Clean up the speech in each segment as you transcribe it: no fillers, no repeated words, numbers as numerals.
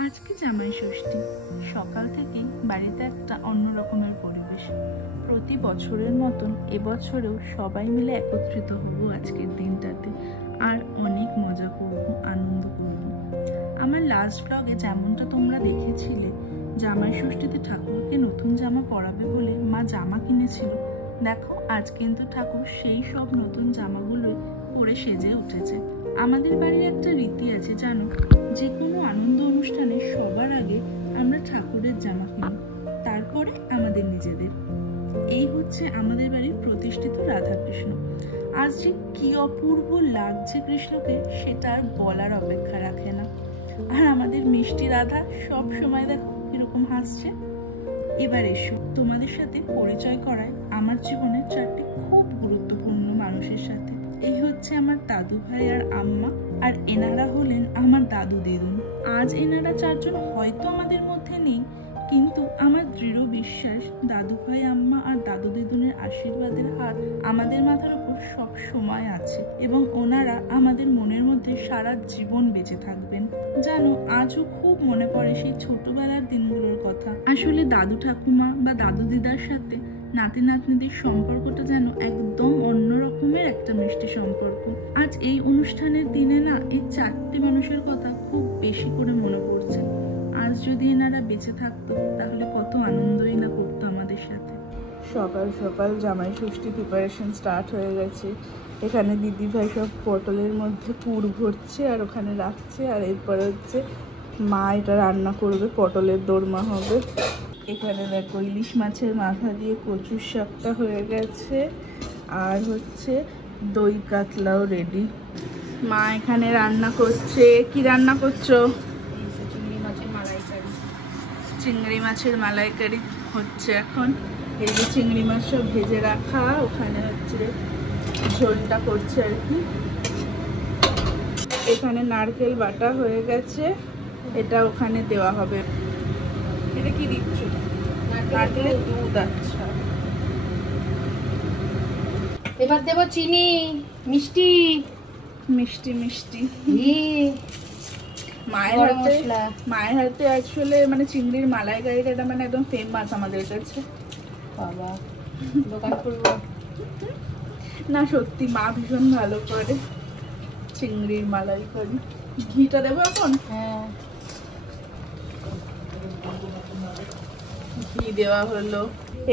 আজকে জামাই ষষ্ঠী। সকাল থেকেই বাড়িতে একটা অন্য রকমের পরিবেশ। প্রতি বছরের মতন এবছরেও সবাই মিলে একত্রিত হব আজকের দিনটাতে, আর অনেক মজা করব, আনন্দ করব। আমার লাস্ট ব্লগে যেমনটা তোমরা দেখেছিলে, জামাই ষষ্ঠীতে ঠাকুরকে নতুন জামা পরাবে বলে মা জামা কিনেছিল। দেখো, আজ কিন্তু ঠাকুর সেই সব নতুন জামাগুলোই পরে সেজে উঠেছে। আমাদের বাড়ির একটা রীতি আছে জানো, যে কোনো আনন্দ অনুষ্ঠানে সবার আগে আমরা ঠাকুরের জামা কিনি, তারপরে আমাদের নিজেদের। এই হচ্ছে আমাদের বাড়ির প্রতিষ্ঠিত রাধাকৃষ্ণ। আজ যে কি অপূর্ব লাগছে কৃষ্ণকে, সেটা আর বলার অপেক্ষা রাখে না। আর আমাদের মিষ্টি রাধা সব সময় দেখো কিরকম হাসছে। এবার এসো, তোমাদের সাথে পরিচয় করায় আমার জীবনের 4টি খুব গুরুত্বপূর্ণ মানুষের সাথে। এই হচ্ছে আমার দাদু ভাই আর আম্মা, আর এনারা হলেন আমার দাদু দিদুন। আজ এনারা 4জন হয়তো আমাদের মধ্যে নেই, কিন্তু আমার দৃঢ় বিশ্বাস দাদু ভাই, আম্মা আর দাদু দিদুনের আশীর্বাদের হাত আমাদের মাথার উপর সব সময় আছে, এবং ওনারা আমাদের মনের মধ্যে সারা জীবন বেঁচে থাকবেন। জানো, আজও খুব মনে পড়ে সেই ছোটবেলার দিনগুলোর কথা। আসলে দাদু ঠাকুমা বা দাদু দিদার সাথে নাতি নাতনিদের সম্পর্কটা যেন একদম অন্য রকমের একটা মিষ্টি সম্পর্ক। আজ এই অনুষ্ঠানের দিনে না, এই 4টি মানুষের কথা খুব বেশি করে মনে পড়ছে। আজ যদি এনারা বেঁচে থাকতো তাহলে কত আনন্দই না করতো আমাদের সাথে। সকাল সকাল জামাই ষষ্ঠী প্রিপারেশন স্টার্ট হয়ে গেছে। এখানে দিদি ভাই সব পটলের মধ্যে পুর ভরছে আর ওখানে রাখছে, আর এরপরে হচ্ছে মা এটা রান্না করবে, পটলের দোরমা হবে। এখানে দেখো ইলিশ মাছের মাথা দিয়ে কচুর শাকটা হয়ে গেছে, আর হচ্ছে দই কাতলাও রেডি। মা এখানে রান্না করছে। কি রান্না করছো? চিংড়ি মাছের মালাইকারি হচ্ছে এখন। এই যে চিংড়ি মাছ সব ভেজে রাখা, ওখানে হচ্ছে ঝোলটা করছে আর কি। এখানে নারকেল বাটা হয়ে গেছে, এটা ওখানে দেওয়া হবে। এটা কি দিচ্ছ? নারকেলের দুধ। আচ্ছা, এবার দেবো চিনি, মিষ্টি মিষ্টি মিষ্টি। মশলা। মায়ের হাতে আসলে মানে চিংড়ির মালাইকারিটা এটা মানে একদম ফেমাস আমাদের কাছে। বাবা, দোকান খুলবো না, সত্যি মা ভীষণ ভালো করে চিংড়ির মালাইকারি। ঘিটা দেবো এখন? হ্যাঁ, ঘি দেওয়া হলো।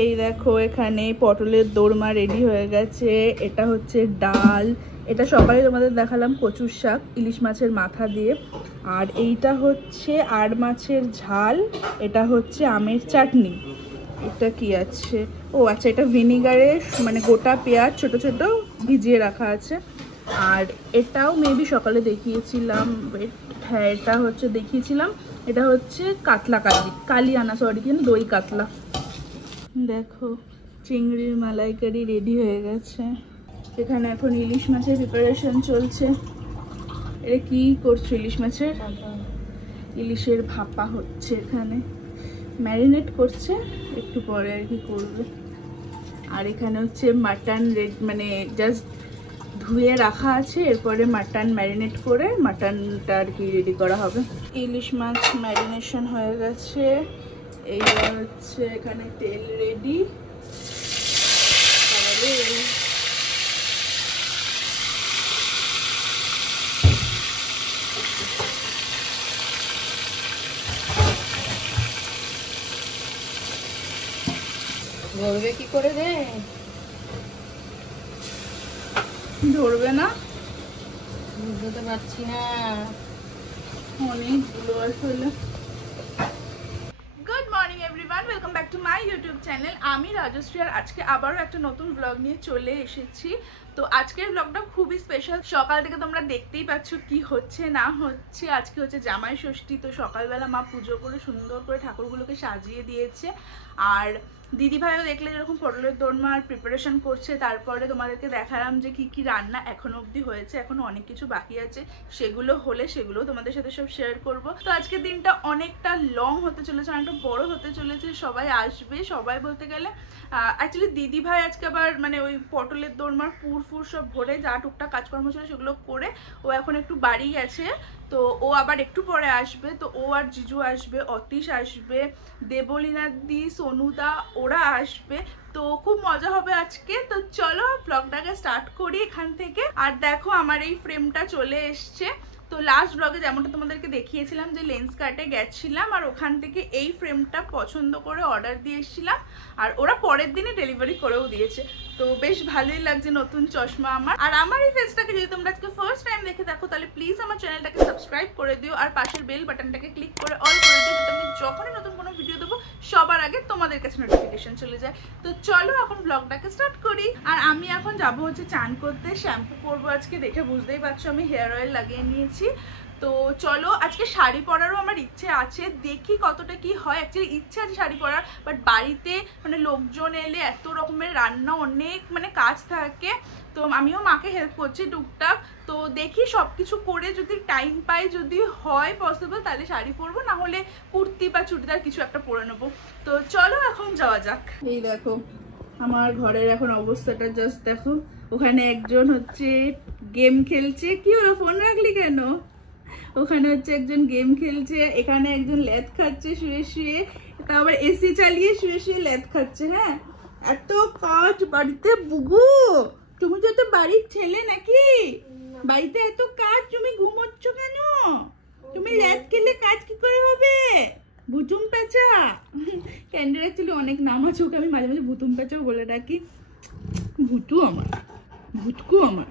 এই দেখো, এখানে পটলের দোরমা রেডি হয়ে গেছে। এটা হচ্ছে ডাল, এটা সকালে তোমাদের দেখালাম কচুর শাক ইলিশ মাছের মাথা দিয়ে, আর এইটা হচ্ছে আর মাছের ঝাল, এটা হচ্ছে আমের চাটনি। এটা কি আছে? ও আচ্ছা, এটা ভিনিগারে মানে গোটা পেঁয়াজ ছোট ছোট ভিজিয়ে রাখা আছে। আর এটাও মেবি সকালে দেখিয়েছিলাম। হ্যাঁ, এটা হচ্ছে দেখিয়েছিলাম। এটা হচ্ছে কাতলা কালি আনা, সরি, কিন্তু দই কাতলা। দেখো, চিংড়ির মালাইকারি রেডি হয়ে গেছে। এখানে এখন ইলিশ মাছের প্রিপারেশন চলছে। এটা কি করছো? ইলিশ মাছের ইলিশের ভাপা হচ্ছে, এখানে ম্যারিনেট করছে, একটু পরে আর কি করবে। আর এখানে হচ্ছে মাটন মানে জাস্ট ধুয়ে রাখা আছে, এরপরে মাটন ম্যারিনেট করে মাটনটা আর কি রেডি করা হবে। ইলিশ মাছ ম্যারিনেশন হয়ে গেছে। এইবার হচ্ছে এখানে তেল রেডি। ধরবে কি করে রে? ধরবে না, বুঝতে পারছি না। অনেকগুলো আসলে। Good morning everyone, welcome back to my YouTube channel. আমি রাজশ্রী, আর আজকে আবারও একটা নতুন ব্লগ নিয়ে চলে এসেছি। তো আজকের ব্লগটা খুবই স্পেশাল। সকাল থেকে তোমরা দেখতেই পাচ্ছ কি হচ্ছে না হচ্ছে। আজকে হচ্ছে জামাই ষষ্ঠী, তো সকালবেলা মা পুজো করে সুন্দর করে ঠাকুরগুলোকে সাজিয়ে দিয়েছে। আর দিদিভাইও দেখলে যেরকম পটলের দোরমা আর প্রিপারেশন করছে। তারপরে তোমাদেরকে দেখালাম যে কি কি রান্না এখনো অবধি হয়েছে, এখনো অনেক কিছু বাকি আছে, সেগুলো হলে সেগুলো তোমাদের সাথে সব শেয়ার করব। তো আজকের দিনটা অনেকটা লং হতে চলেছে, অনেকটা বড় হতে চলেছে। সবাই আসবে, সবাই বলতে গেলে অ্যাকচুয়ালি দিদিভাই আজকে আবার মানে ওই পটলের দোরমার পুর ফুর সব ভরে যা টুকটাক কাজকর্ম ছিল সেগুলো করে ও এখন একটু বাড়ি গেছে। তো ও আবার একটু পরে আসবে, তো ও আর জিজু আসবে, অতীশ আসবে, দেবলীনাদি, সোনুদা ওরা আসবে। তো খুব মজা হবে আজকে। তো চলো ব্লগটাকে স্টার্ট করি এখান থেকে। আর দেখো আমার এই ফ্রেমটা চলে এসছে। তো লাস্ট ব্লগে যেমনটা তোমাদেরকে দেখিয়েছিলাম যে লেন্স কার্টে গেছিলাম আর ওখান থেকে এই ফ্রেমটা পছন্দ করে অর্ডার দিয়ে এসেছিলাম, আর ওরা পরের দিনে ডেলিভারি করেও দিয়েছে। তো বেশ ভালোই লাগছে নতুন চশমা আমার। আর আমার এই ফেসটাকে যদি তোমরা আজকে ফার্স্ট টাইম দেখে দেখো তাহলে প্লিজ আমার চ্যানেলটাকে সাবস্ক্রাইব করে দিও আর পাশের বেল বাটনটাকে ক্লিক করে অল করে দিও, যাতে আমি যখনই নতুন কোনো ভিডিও দেবো সবার আগে তোমাদের কাছে নোটিফিকেশন চলে যায়। তো চলো এখন ব্লগটাকে স্টার্ট করি। আর আমি এখন যাবো হচ্ছে চান করতে, শ্যাম্পু করবো আজকে, দেখে বুঝতেই পারছো আমি হেয়ার অয়েল লাগিয়ে নিয়েছি। তো চলো আজকে শাড়ি পরারও আমার ইচ্ছে আছে, দেখি কতটা কি হয়। অ্যাকচুয়ালি ইচ্ছে আছে শাড়ি পরার, বাট বাড়িতে মানে লোকজন এলে এত রকমের রান্না, অনেক মানে কাজ থাকে। তো আমিও মাকে হেল্প করছি টুকটাক। তো দেখি সব কিছু করে যদি টাইম পাই, যদি হয় পসিবল, তাহলে শাড়ি পরবো, না হলে কুর্তি বা চুড়িদার কিছু একটা পরে নেবো। তো চলো এখন যাওয়া যাক। এই দেখো আমার ঘরের এখন অবস্থাটা জাস্ট দেখো। ওখানে একজন হচ্ছে গেম খেলছে। কি হলো, ফোন রাখলি কেন? ওখানে হচ্ছে একজন গেম খেলছে, এখানে একজন ল্যাদ খাচ্ছে শুয়ে শুয়ে, তা আবার এসি চালিয়ে শুয়ে শুয়ে ল্যাদ খাচ্ছে। হ্যাঁ, এত কাজ বাড়িতে। বুবু তুমি তো তো বাড়ির ছেলে নাকি? বাড়িতে এত কাজ, তুমি ঘুমোচ্ছ কেন? তুমি ল্যাদ খেলে কাজ কি করে হবে? ভুতুম পেঁচা। ক্যান্ডেল অ্যাকচুয়ালি অনেক নাম আছে, ওকে আমি মাঝে মাঝে ভুতুম পেঁচাও বলে ডাকি। ভুতু আমার, ভুতকু আমার।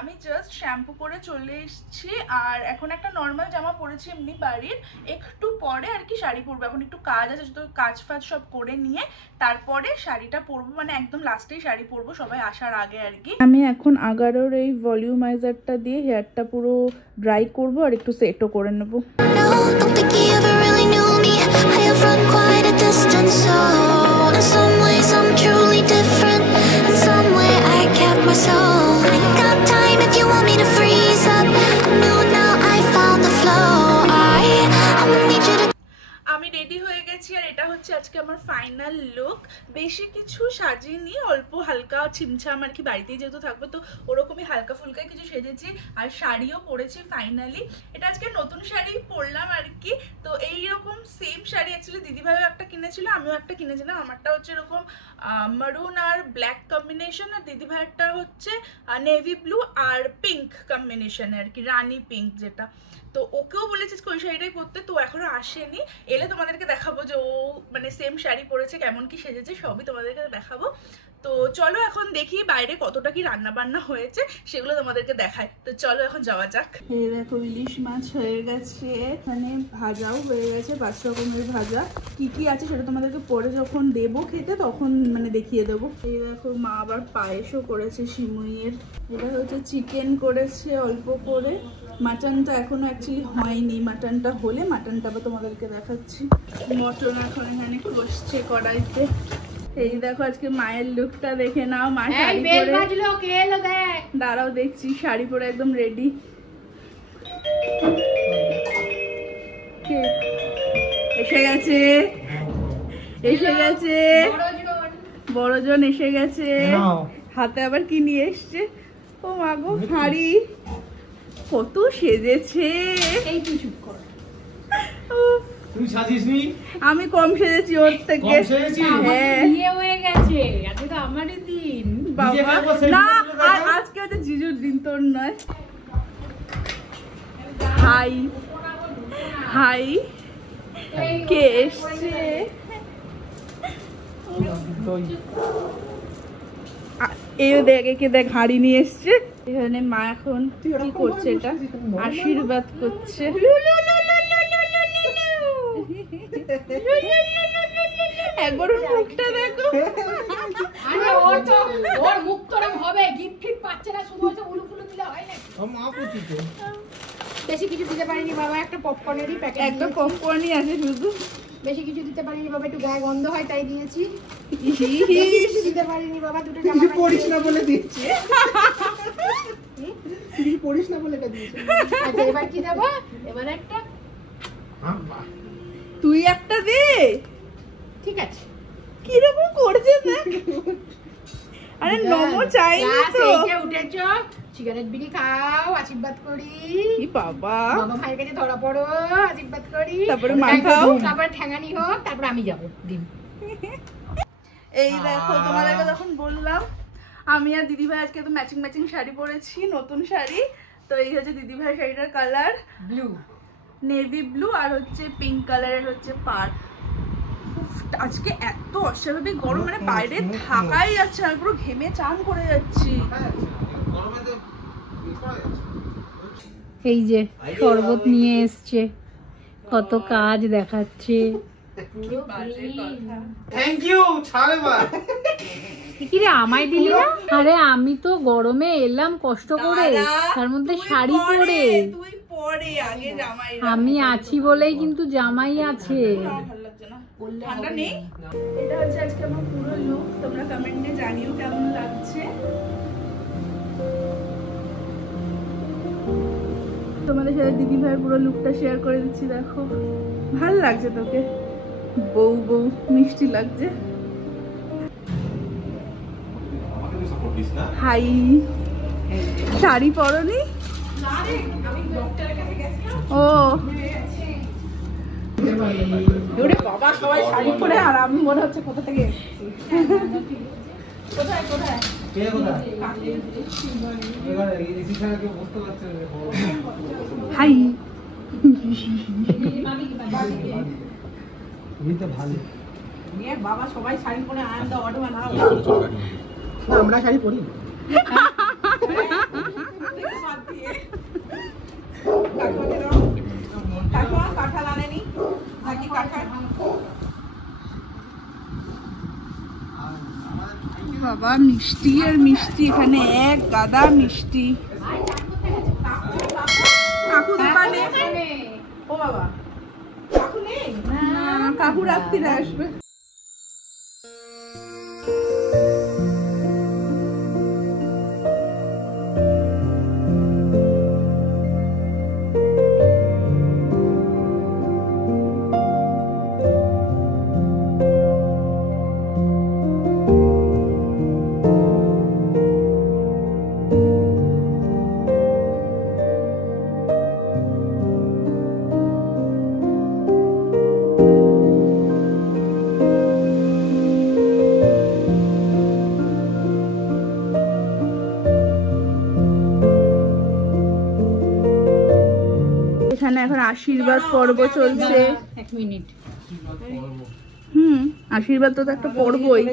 আমি জাস্ট শ্যাম্পু করে চলে এসেছি আর এখন একটা নর্মাল জামা পরেছি এমনি বাড়ির। একটু পরে আর কি শাড়ি পরবো, এখন একটু কাজ আছে, শুধু কাজ ফাজ সব করে নিয়ে তারপরে শাড়িটা পরবো, মানে একদম লাস্টেই শাড়ি পরবো সবাই আসার আগে আর কি। আমি এখন আগারোর এই ভলিউমাইজারটা দিয়ে হেয়ারটা পুরো ড্রাই করবো আর একটু সেটও করে নেবো। আমি রেডি হয়ে গেছি আর এটা হচ্ছে আজকে আমার ফাইনাল লুক। বেশি কিছু সাজিনি, অল্প হালকা ছিমছাম আর কি, বাড়িতেই যেহেতু থাকবো তো ওরকমই হালকা ফুলকা কিছু সেজেছি আর শাড়িও পরেছি ফাইনালি। এটা আজকে নতুন শাড়ি পরলাম আর কি। তো এইরকম সেম শাড়ি অ্যাকচুয়ালি দিদিভাইও একটা কিনেছিল, আমিও একটা কিনেছিলাম। আমারটা হচ্ছে এরকম মারুন আর ব্ল্যাক কম্বিনেশন, আর দিদিভাইয়েরটা হচ্ছে নেভি ব্লু আর পিঙ্ক কম্বিনেশনে আর কি, রানী পিঙ্ক যেটা। তো ওকেও বলেছিস ওই শাড়িটাই পরতে, তো এখনো আসেনি, এলে তোমাদেরকে দেখাবো যে ও মানে সেম শাড়ি পরেছে, কেমন কি সেজেছে সবই তোমাদেরকে দেখাবো। তো চলো এখন দেখি বাইরে কতটা কি রান্না বান্না হয়েছে, সেগুলো তোমাদেরকে দেখাই। তো চলো এখন যাওয়া যাক। এই দেখো ইলিশ মাছ হয়ে গেছে, এখানে ভাজাও হয়ে গেছে, 5 রকমের ভাজা। কি কি আছে সেটা তোমাদেরকে পরে যখন দেবো খেতে তখন মানে দেখিয়ে দেবো। এই দেখো মা আবার পায়েসও করেছে সিমুইয়ের। এটা হচ্ছে চিকেন করেছে অল্প করে, মাটনটা এখনো অ্যাকচুয়ালি হয়নি, মাটনটা হলে মাটনটা আবার তোমাদেরকে দেখাচ্ছি। মটন এখন এখানে কষছে কড়াইতে। এই দেখো আজকে মায়ের লুকটা দেখে নাও, মা শাড়ি পরে, দাঁড়াও দেখছি, শাড়ি পরে একদম রেডি। এসে গেছে, এসে গেছে, বড়জন এসে গেছে, হাতে আবার কি নিয়ে এসছে? ও মা গো, হাড়ি, কত সেজেছে। এই কি চুপ কর, তুই সাজিসনি? আমি কম সেজেছি ওর থেকে। হ্যাঁ বিয়ে হয়ে গেছে, আজকে তো আমারই দিন। বাবা না, আজকে হচ্ছে জিজুর দিন, তোর নয়। হাই হাই, কে এসছে? এই দেখ, একে দেখ, হাড়ি নিয়ে এসছে। এখানে মা এখন কি করছে, এটা আশীর্বাদ করছে। একবার ওর মুখটা দেখো। আরে ওর মুখ গরম হবে, গিফট ফিট পাচ্ছে না, শুধু হচ্ছে উলু ফুলু দিলে হয় না। মা পুচি তো বেশি কিছু দিতে পারিনি বাবা, একটা পপকর্নেরই প্যাকেট, একটা পপকর্নই আছে শুধু, বেশি কিছু দিতে পারিনি বাবা, একটু গায়ে গন্ধ হয় তাই দিয়েছি। দিতে পারিনি বাবা, দুটো জামা পড়িস না বলে দিচ্ছি, তুই পড়িস না বলে এটা দিয়েছি। আচ্ছা এবার কি দেব? এবার একটা তুই একটা দে। ঠিক আছে, কিরকম করছে দেখ। আরে নমো চাইনি তো, এইটা উঠেছো সিগারেট বিড়ি খাও, আশীর্বাদ করি। কি বাবা, বাবা ভাইয়ের কাছে ধরা পড়ো, আশীর্বাদ করি। তারপরে মার খাও, তারপরে ঠ্যাঙানি হোক, তারপরে আমি যাবো দিন। এই দেখো তোমাদেরকে তখন বললাম আমি আর দিদিভাই আজকে তো ম্যাচিং ম্যাচিং শাড়ি পরেছি, নতুন শাড়ি। তো এই হচ্ছে দিদিভাই শাড়িটার কালার ব্লু, নেভি ব্লু, আর হচ্ছে পিঙ্ক কালারের হচ্ছে পাড়। আজকে এত অস্বাভাবিক গরম, মানে বাইরে থাকাই যাচ্ছে না, পুরো ঘেমে চান করে যাচ্ছি। এই যে শরবত নিয়ে এসছে, কত কাজ দেখাচ্ছে। থ্যাংক ইউ ছাড়ে মা। কি রে আমায় দিলি না? আরে আমি তো গরমে এলাম কষ্ট করে, তার মধ্যে শাড়ি পরে। তুই পরে আগে জামাই, আমি আছি বলেই কিন্তু জামাই আছে। ভালো লাগছে না, ঠান্ডা নেই। এটা হচ্ছে আজকে আমার পুরো লুক, তোমরা কমেন্টে জানিও কেমন লাগছে। তোমাদের সাথে দিদি ভাইয়ের পুরো লুকটা শেয়ার করে দিচ্ছি, দেখো ভাল লাগছে তোকে, বউ বউ মিষ্টি লাগছে। হাই, শাড়ি পরনি? ও ওরে বাবা, সবাই শাড়ি পরে আর আমি মনে হচ্ছে কোথা থেকে এসেছি। কোথায় কোথায় হাই, বাবা সবাই শাড়ি পরে আনন্দ অটো বানাও। আমরা শাড়ি পরি কাঁঠাল আনেনি নাকি? কাঁঠাল বাবা, মিষ্টি আর মিষ্টি, এখানে এক গাদা মিষ্টি। কাকু দোকানে? ও বাবা, কাকু নেই? না, কাকু রাত্রিরে আসবে। এখানে এখন আশীর্বাদ পর্ব চলছে। এক মিনিট। আশীর্বাদ তো একটা পর্বই।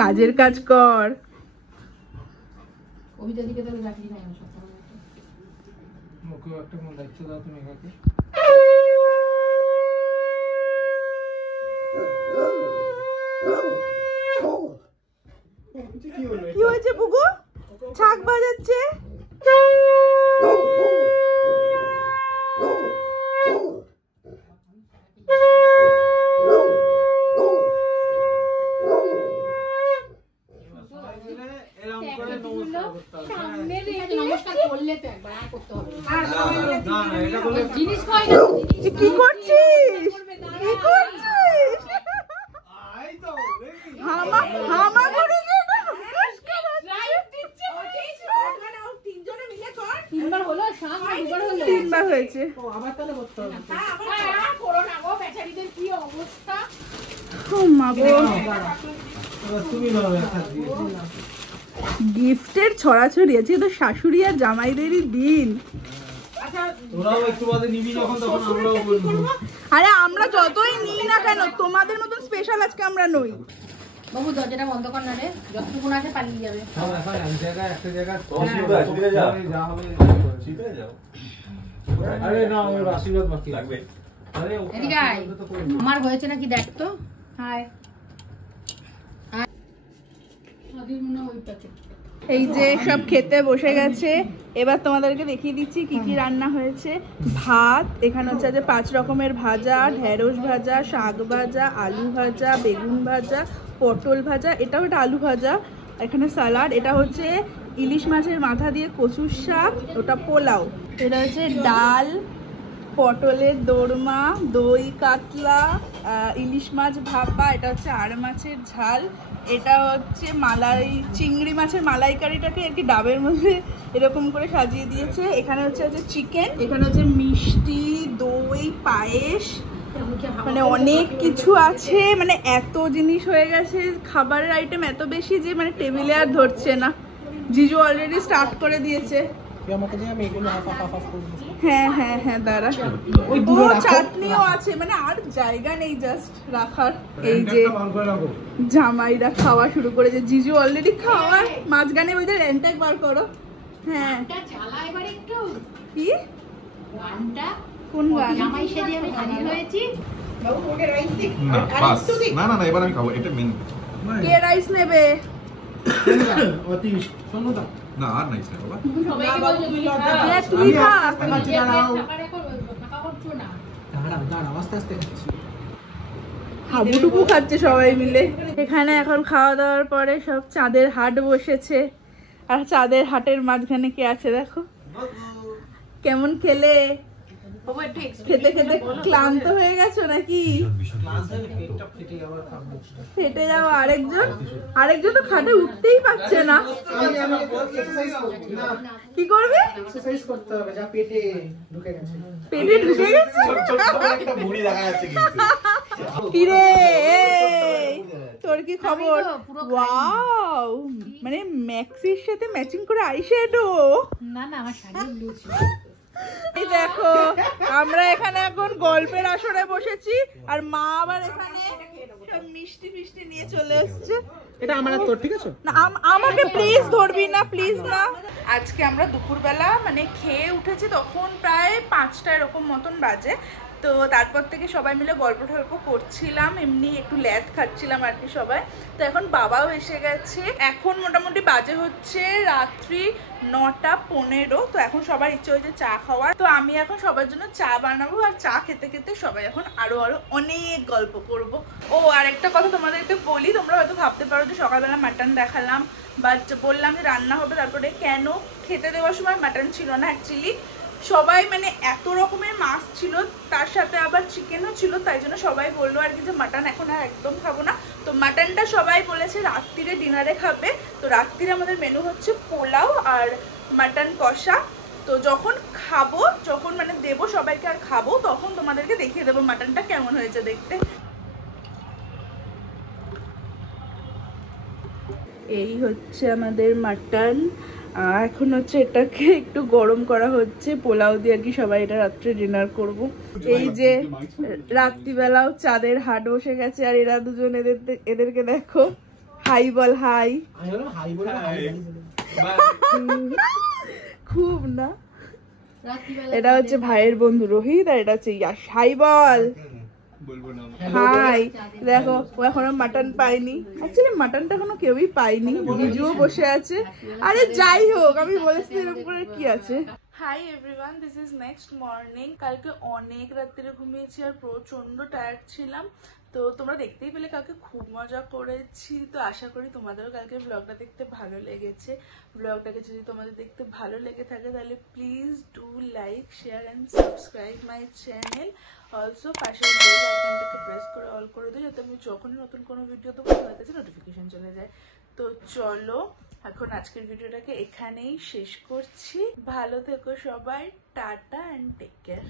কাজের কাজ কর। কি হয়েছে বুগু? ছাক বাজাচ্ছে। কি করছিস? কি করছিস? হামাগুড়ি দিয়ে তো নমস্কার তিনবার হলো, তিনবার হয়েছে। গিফটের ছড়াছড়ি আছে, তো শাশুড়ি আর জামাইদেরই দিন। আরে আমরা যতই নিই না কেন, তোমাদের মতন স্পেশাল আজকে আমরা নই। বাবু দরজাটা বন্ধ কর না রে, যতটুকু আছে পালিয়ে যাবে। এদিকে আয়, আমার হয়েছে নাকি দেখ তো। হাই, এই যে সব খেতে বসে গেছে। এবার তোমাদেরকে দেখিয়ে দিচ্ছি কি কি রান্না হয়েছে। ভাত, এখানে হচ্ছে যে 5 রকমের ভাজা, ঢেঁড়স ভাজা, শাক ভাজা, আলু ভাজা, বেগুন ভাজা, পটল ভাজা, এটাও একটা আলু ভাজা, এখানে স্যালাড, এটা হচ্ছে ইলিশ মাছের মাথা দিয়ে কচুর শাক, ওটা পোলাও, এটা হচ্ছে ডাল, পটলের দোরমা, দই কাতলা, ইলিশ মাছ ভাপা, এটা হচ্ছে আর মাছের ঝাল, এটা হচ্ছে মালাই চিংড়ি মাছের মালাইকারিটাকে আর কি ডাবের মধ্যে এরকম করে সাজিয়ে দিয়েছে। এখানে হচ্ছে চিকেন, এখানে হচ্ছে মিষ্টি, দই, পায়েস, মানে অনেক কিছু আছে, মানে এত জিনিস হয়ে গেছে, খাবারের আইটেম এত বেশি যে মানে টেবিলে আর ধরছে না। জিজু অলরেডি স্টার্ট করে দিয়েছে। হ্যাঁ হ্যাঁ হ্যাঁ, দাঁড়া, ও চাটনিও আছে, মানে আর জায়গা নেই জাস্ট রাখার। এই যে জামাইরা খাওয়া শুরু করেছে, জিজু অলরেডি খাওয়া মাঝখানে বলতে রেন্টাক বার করো। হ্যাঁ কি কোন গান? জামাই সেজে আমি হাজির হয়েছি। না না না, এবার আমি খাবো, এটা মেন। কে রাইস নেবে? অতীশ শোনো তো না আর নাই স্যার বাবা। সবাইকে বলছো তুমি খা। তুই খা। দাঁড়াও আস্তে আস্তে খাচ্ছি। হাবুডুবু খাচ্ছে সবাই মিলে। এখানে এখন খাওয়া দাওয়ার পরে সব চাঁদের হাট বসেছে, আর চাঁদের হাটের মাঝখানে কে আছে দেখো। কেমন খেলে? খেতে খেতে ক্লান্ত হয়ে গেছো নাকি? ফেটে যাও। আরেকজন তো খাটে উঠতেই পারছে না, কি করবে? এক্সারসাইজ করতে হবে, যা পেটে ঢুকে গেছে। পেটে ঢুকে গেছে? কিরে তোর কি খবর? ওয়াও, মানে ম্যাক্সির সাথে ম্যাচিং করে আইশ্যাডো। না না, আমার শাড়ি ব্লু ছিল। এই দেখো আমরা এখানে এখন গল্পের আসরে বসেছি, আর মা আবার এখানে সব মিষ্টি মিষ্টি নিয়ে চলে এসেছে। এটা আমার তোর ঠিক আছে না, আমাকে প্লিজ ধরবি না, প্লিজ না। আজকে আমরা দুপুরবেলা মানে খেয়ে উঠেছি, তখন প্রায় 5টা এরকম মতন বাজে। তো তারপর থেকে সবাই মিলে গল্প টল্প করছিলাম, এমনি একটু ল্যাদ খাচ্ছিলাম আর কি সবাই। তো এখন বাবাও এসে গেছে, এখন মোটামুটি বাজে হচ্ছে রাত্রি 9:15। তো এখন সবার ইচ্ছে হয়েছে চা খাওয়ার, তো আমি এখন সবার জন্য চা বানাবো, আর চা খেতে খেতে সবাই এখন আরো অনেক গল্প করব। ও আর একটা কথা তোমাদেরকে বলি, তোমরা হয়তো ভাবতে পারো যে সকালবেলা মাটন দেখালাম, বাট বললাম যে রান্না হবে, তারপরে কেন খেতে দেওয়ার সময় মাটন ছিল না। অ্যাকচুয়ালি সবাই মানে এত রকমের মাছ ছিল, তার সাথে আবার চিকেনও ছিল, তাই জন্য সবাই বললো আর কি যে মাটন এখন আর একদম খাবো না। তো মাটনটা সবাই বলেছে রাত্রিরে ডিনারে খাবে। তো রাত্রিরে আমাদের মেনু হচ্ছে পোলাও আর মাটন কষা। তো যখন খাবো, যখন মানে দেবো সবাইকে আর খাবো, তখন তোমাদেরকে দেখিয়ে দেবো মাটনটা কেমন হয়েছে দেখতে। এই হচ্ছে আমাদের মাটন, এখন হচ্ছে এটাকে একটু গরম করা হচ্ছে পোলাও দিয়ে আর কি, সবাই এটা রাত্রে ডিনার করব। এই যে রাত্রিবেলাও চাঁদের হাট বসে গেছে, আর এরা দুজন এদেরকে দেখো, হাই বল, হাই। খুব না, এটা হচ্ছে ভাইয়ের বন্ধু রোহিত, আর এটা হচ্ছে ইয়াশ। হাই বল। হাই। দেখো ও এখনো মাটন পাইনি, অ্যাকচুয়ালি মাটনটা এখনো কেউই পাইনি, বিজুও বসে আছে। আরে যাই হোক, আমি বলেছি এরকম করে কি আছে। Hi everyone, this is next morning. কালকে অনেক রাত্রে ঘুমিয়েছি আর প্রচন্ড টায়ার্ড ছিলাম। তো তোমরা দেখতেই পেলে কালকে খুব মজা করেছি। তো আশা করি তোমাদেরও কালকে ব্লগটা দেখতে ভালো লেগেছে। ব্লগটাকে যদি তোমাদের দেখতে ভালো লেগে থাকে তাহলে please do like, share and subscribe my channel. Also পাশের বেল আইকনটাকে প্রেস করে অল করে দিও, যাতে আমি যখনই নতুন কোনো ভিডিও দেবো তোমাদের কাছে নোটিফিকেশন চলে যায়। তো চলো এখন আজকের ভিডিওটাকে এখানেই শেষ করছি। ভালো থেকো সবাই, টাটা অ্যান্ড টেক কেয়ার।